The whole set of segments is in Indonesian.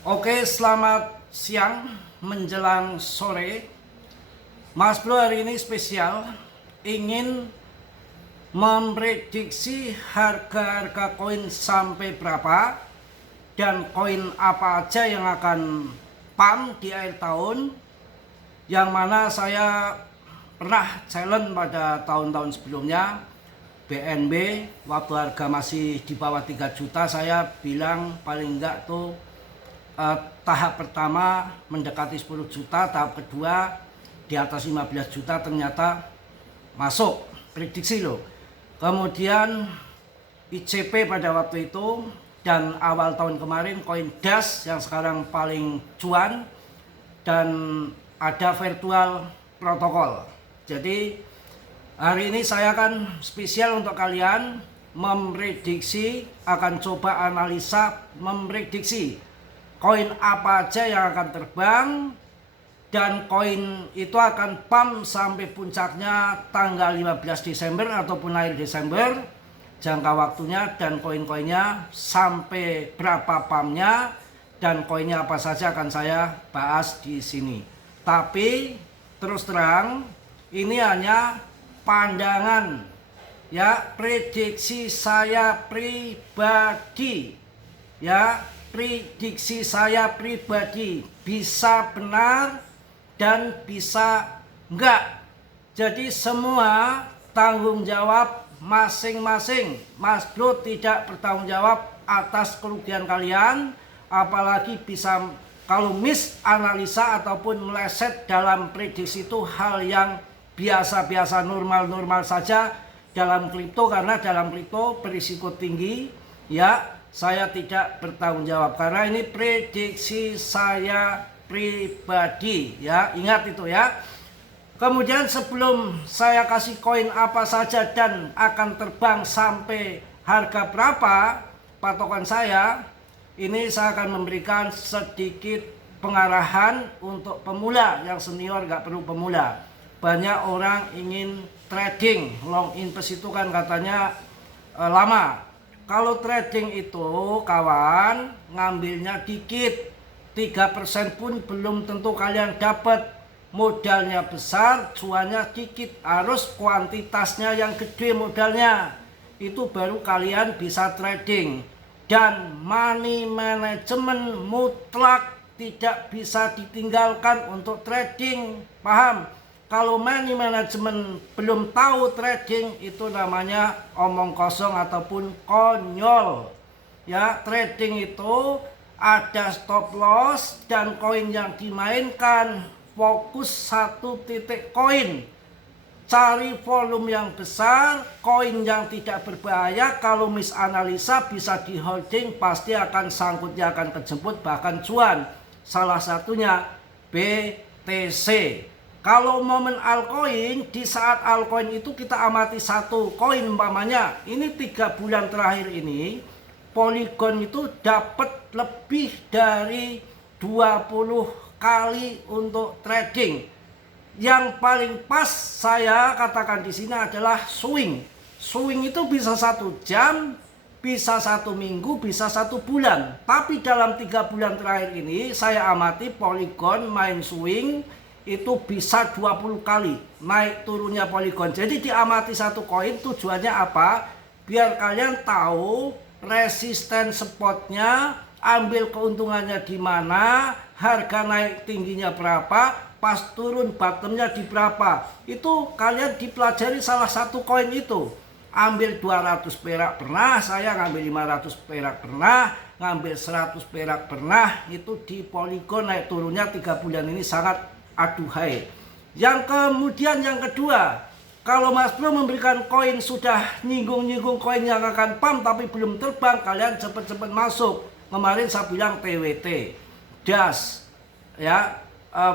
Oke, selamat siang menjelang sore. Mas Bro hari ini spesial ingin memprediksi harga-harga koin sampai berapa dan koin apa aja yang akan pump di akhir tahun, yang mana saya pernah challenge pada tahun-tahun sebelumnya. BNB waktu harga masih di bawah 3 juta, saya bilang paling enggak tuh tahap pertama mendekati 10 juta, tahap kedua di atas 15 juta, ternyata masuk prediksi loh. Kemudian ICP pada waktu itu dan awal tahun kemarin koin DAS yang sekarang paling cuan, dan ada virtual protokol. Jadi hari ini saya akan spesial untuk kalian memprediksi, akan coba analisa memprediksi koin apa aja yang akan terbang, dan koin itu akan pump sampai puncaknya tanggal 15 Desember ataupun akhir Desember jangka waktunya, dan koin-koinnya sampai berapa pumpnya, dan koinnya apa saja akan saya bahas di sini. Tapi terus terang ini hanya pandangan ya, prediksi saya pribadi ya, prediksi saya pribadi, bisa benar dan bisa enggak. Jadi semua tanggung jawab masing-masing. Mas Bro tidak bertanggung jawab atas kerugian kalian, apalagi bisa kalau misanalisa ataupun meleset dalam prediksi itu hal yang biasa-biasa, normal-normal saja dalam kripto, karena dalam kripto berisiko tinggi ya. Saya tidak bertanggung jawab karena ini prediksi saya pribadi ya, ingat itu ya. Kemudian sebelum saya kasih koin apa saja dan akan terbang sampai harga berapa patokan saya, ini saya akan memberikan sedikit pengarahan untuk pemula. Yang senior nggak perlu pemula. Banyak orang ingin trading, long invest itu kan katanya lama. Kalau trading itu kawan, ngambilnya dikit, 3% pun belum tentu kalian dapat. Modalnya besar, cuannya dikit, harus kuantitasnya yang gede modalnya. Itu baru kalian bisa trading. Dan money management mutlak tidak bisa ditinggalkan untuk trading, paham? Kalau money management belum tahu trading, itu namanya omong kosong ataupun konyol. Ya, trading itu ada stop loss dan koin yang dimainkan. Fokus satu titik koin. Cari volume yang besar, koin yang tidak berbahaya. Kalau misanalisa bisa di holding, pasti akan sangkutnya akan kejemput, bahkan cuan. Salah satunya BTC. Kalau momen altcoin, di saat altcoin itu kita amati satu koin umpamanya, ini 3 bulan terakhir ini Polygon itu dapat lebih dari 20 kali untuk trading. Yang paling pas saya katakan di sini adalah swing. Swing itu bisa 1 jam, bisa 1 minggu, bisa 1 bulan. Tapi dalam 3 bulan terakhir ini saya amati Polygon main swing itu bisa 20 kali naik turunnya Polygon. Jadi diamati satu koin tujuannya apa? Biar kalian tahu resisten spotnya, ambil keuntungannya di mana, harga naik tingginya berapa, pas turun bottomnya di berapa. Itu kalian dipelajari salah satu koin itu. Ambil 200 perak pernah, saya ngambil 500 perak pernah, ngambil 100 perak pernah. Itu di Polygon naik turunnya 3 bulan ini sangat aduhai. Yang kemudian yang kedua, kalau Mas Bro memberikan koin sudah nyinggung-nyinggung koin yang akan pump tapi belum terbang, kalian cepat-cepat masuk. Kemarin saya bilang TWT, DAS, ya,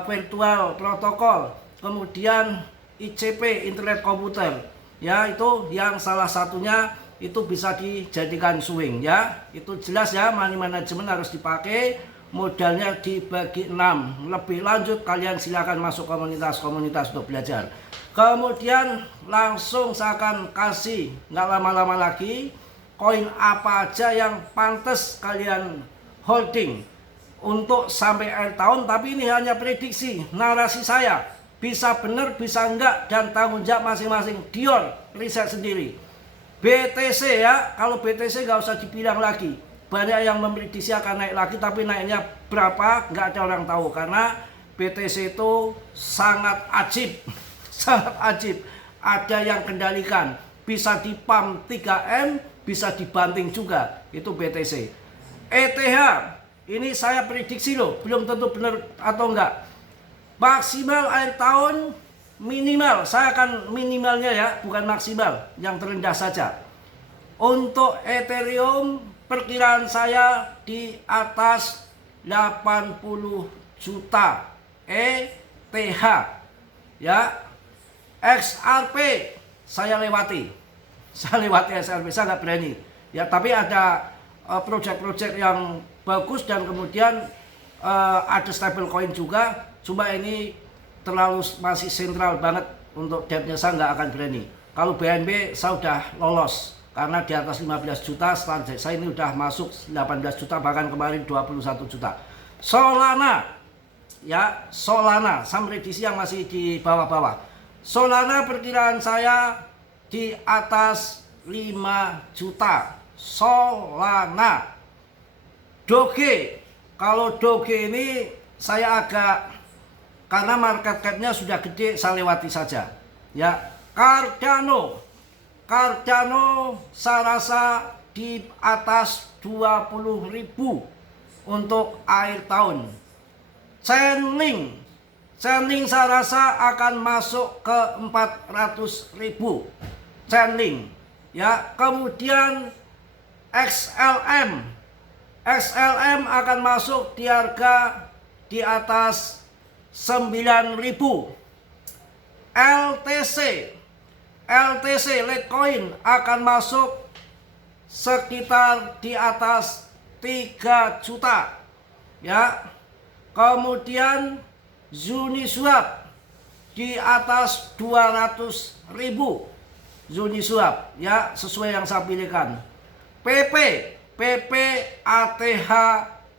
virtual protokol, kemudian ICP, internet komputer, ya, itu yang salah satunya itu bisa dijadikan swing ya. Itu jelas ya, money management harus dipakai. Modalnya dibagi 6. Lebih lanjut kalian silakan masuk komunitas-komunitas untuk belajar. Kemudian langsung saya akan kasih, nggak lama-lama lagi, koin apa aja yang pantas kalian holding. untuk sampai akhir tahun, tapi ini hanya prediksi, narasi saya. Bisa benar, bisa enggak, dan tanggung jawab masing-masing. Dior, riset sendiri. BTC ya, kalau BTC nggak usah dibilang lagi. Banyak yang memprediksi akan naik lagi, tapi naiknya berapa nggak ada orang tahu. Karena BTC itu sangat ajib, sangat ajib. Ada yang kendalikan, bisa di pump 3M, bisa dibanting juga. Itu BTC. ETH, ini saya prediksi loh, belum tentu benar atau enggak. Maksimal akhir tahun minimal, saya akan minimalnya ya, bukan maksimal, yang terendah saja. Untuk Ethereum, perkiraan saya di atas 80 juta ETH ya. XRP saya lewati XRP, saya nggak berani ya, tapi ada project-project yang bagus dan kemudian ada stable coin juga, cuma ini terlalu masih sentral banget untuk debtnya, saya nggak akan berani. Kalau BNB saya udah lolos karena di atas 15 juta, setelah saya ini udah masuk 18 juta, bahkan kemarin 21 juta. Solana ya, Solana saya prediksi yang masih di bawah-bawah. Solana perkiraan saya di atas 5 juta. Solana. Doge, kalau Doge ini saya agak, karena market cap-nya sudah gede, saya lewati saja ya. Cardano saya rasa di atas 20.000 untuk akhir tahun. Chainlink saya rasa akan masuk ke 400.000 Chainlink ya. Kemudian XLM akan masuk di harga di atas 9.000. LTC Litecoin akan masuk sekitar di atas 3 juta ya. Kemudian Uniswap di atas 200.000 Uniswap ya, sesuai yang saya pilihkan. PP ATH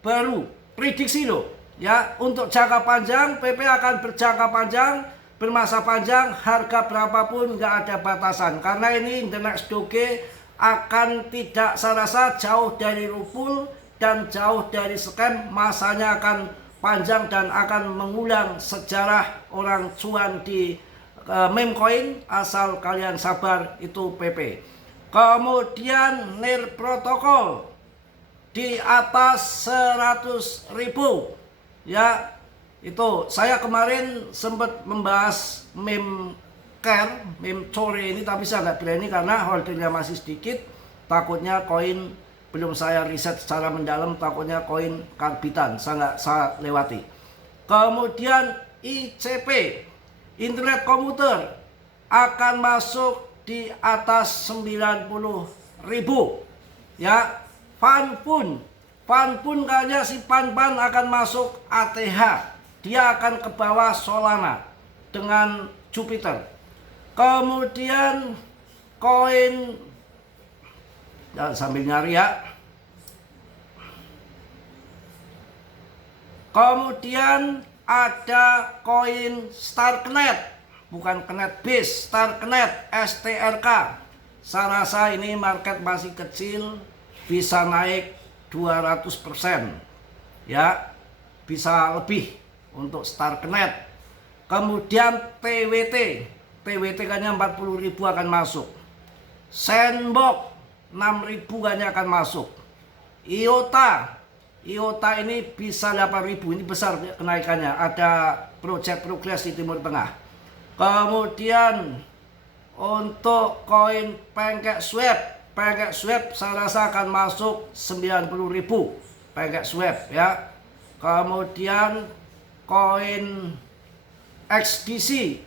baru, prediksi loh ya. Untuk jangka panjang PP akan berjangka panjang, bermasa panjang, harga berapapun nggak ada batasan, karena ini the next Doge akan tidak, saya rasa jauh dari rupul dan jauh dari scam. Masanya akan panjang dan akan mengulang sejarah orang cuan di meme coin, asal kalian sabar. Itu PP. Kemudian NIR Protocol di atas 100.000 ya. Itu saya kemarin sempat membahas meme core ini, tapi saya nggak berani karena holdernya masih sedikit. Takutnya koin belum saya riset secara mendalam, takutnya koin karbitan, saya lewati. Kemudian ICP, Internet Komputer, akan masuk di atas 90.000 ya. Fanpun kayaknya si Pan akan masuk ATH, dia akan ke bawah Solana dengan Jupiter. Kemudian koin ya, sambil nyari ya. Kemudian ada koin Starknet, bukan Knet Base, Starknet STRK. Saya rasa ini market masih kecil, bisa naik 200% ya, bisa lebih untuk Starknet. Kemudian TWT kayaknya 40.000 akan masuk. Sandbox 6.000 kayaknya akan masuk. IOTA ini bisa 8.000, ini besar kenaikannya. Ada project progress di Timur Tengah. Kemudian untuk koin PancakeSwap saya rasa akan masuk 90.000 PancakeSwap ya. Kemudian koin XDC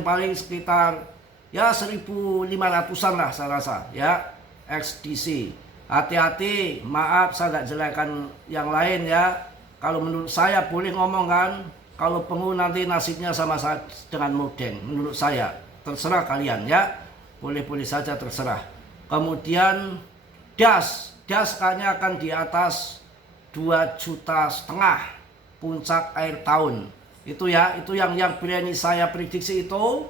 paling sekitar ya 1.500-an lah saya rasa ya. XDC, hati-hati, maaf saya nggak jelekkan yang lain ya. Kalau menurut saya boleh ngomong kan, kalau pengu nanti nasibnya sama dengan Modeng. Menurut saya terserah kalian ya, boleh-boleh saja terserah. Kemudian Das kayaknya akan di atas 2,5 juta puncak akhir tahun. Itu ya, itu yang berani saya prediksi itu,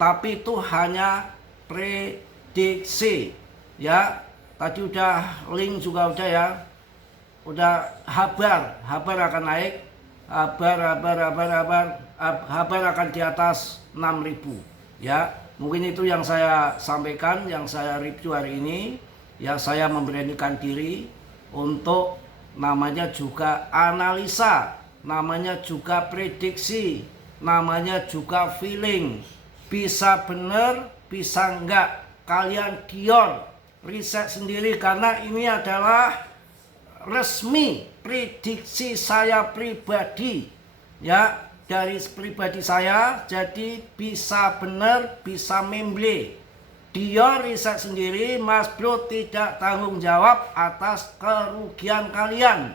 tapi itu hanya prediksi ya. Tadi udah link juga udah ya. Udah habar akan naik, habar akan di atas 6.000 ya. Mungkin itu yang saya sampaikan, yang saya review hari ini. Ya, saya memberanikan diri untuk namanya juga analisa, namanya juga prediksi, namanya juga feeling. Bisa benar, bisa enggak. Kalian Dior riset sendiri, karena ini adalah resmi prediksi saya pribadi ya, dari pribadi saya. Jadi bisa benar, bisa memble. Dior riset sendiri, Mas Bro tidak tanggung jawab atas kerugian kalian.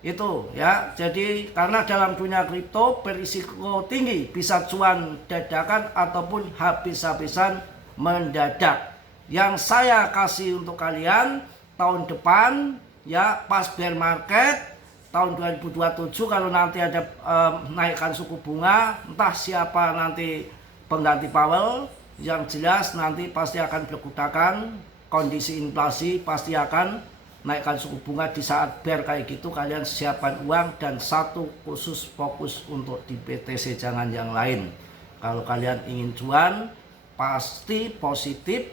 Itu ya. Jadi karena dalam dunia kripto berisiko tinggi, bisa cuan dadakan ataupun habis-habisan mendadak. Yang saya kasih untuk kalian tahun depan ya, pas bear market tahun 2027, kalau nanti ada naikkan suku bunga, entah siapa nanti pengganti Powell, yang jelas nanti pasti akan berkutakan, kondisi inflasi pasti akan naikkan suku bunga. Di saat bear kayak gitu, kalian siapkan uang dan satu khusus fokus untuk di BTC, jangan yang lain. Kalau kalian ingin cuan pasti positif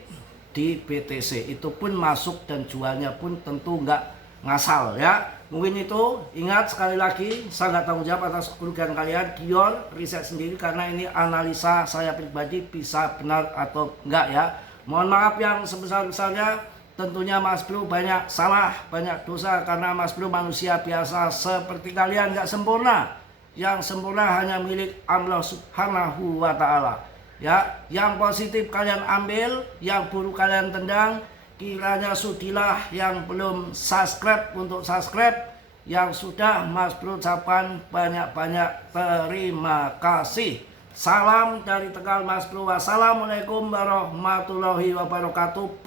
di BTC, itu pun masuk dan jualnya pun tentu nggak ngasal ya. Mungkin itu, ingat sekali lagi, saya nggak tanggung jawab atas kerugian kalian. Dior riset sendiri, karena ini analisa saya pribadi, bisa benar atau enggak ya. Mohon maaf yang sebesar-besarnya, tentunya Mas Bro banyak salah, banyak dosa, karena Mas Bro manusia biasa seperti kalian, nggak sempurna. Yang sempurna hanya milik Allah Subhanahu wa Ta'ala ya. Yang positif kalian ambil, yang buruk kalian tendang. Kiranya sudilah yang belum subscribe untuk subscribe, yang sudah Mas Bro ucapkan banyak-banyak terima kasih. Salam dari Tegal Mas Bro. Wassalamualaikum warahmatullahi wabarakatuh.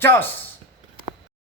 Jos.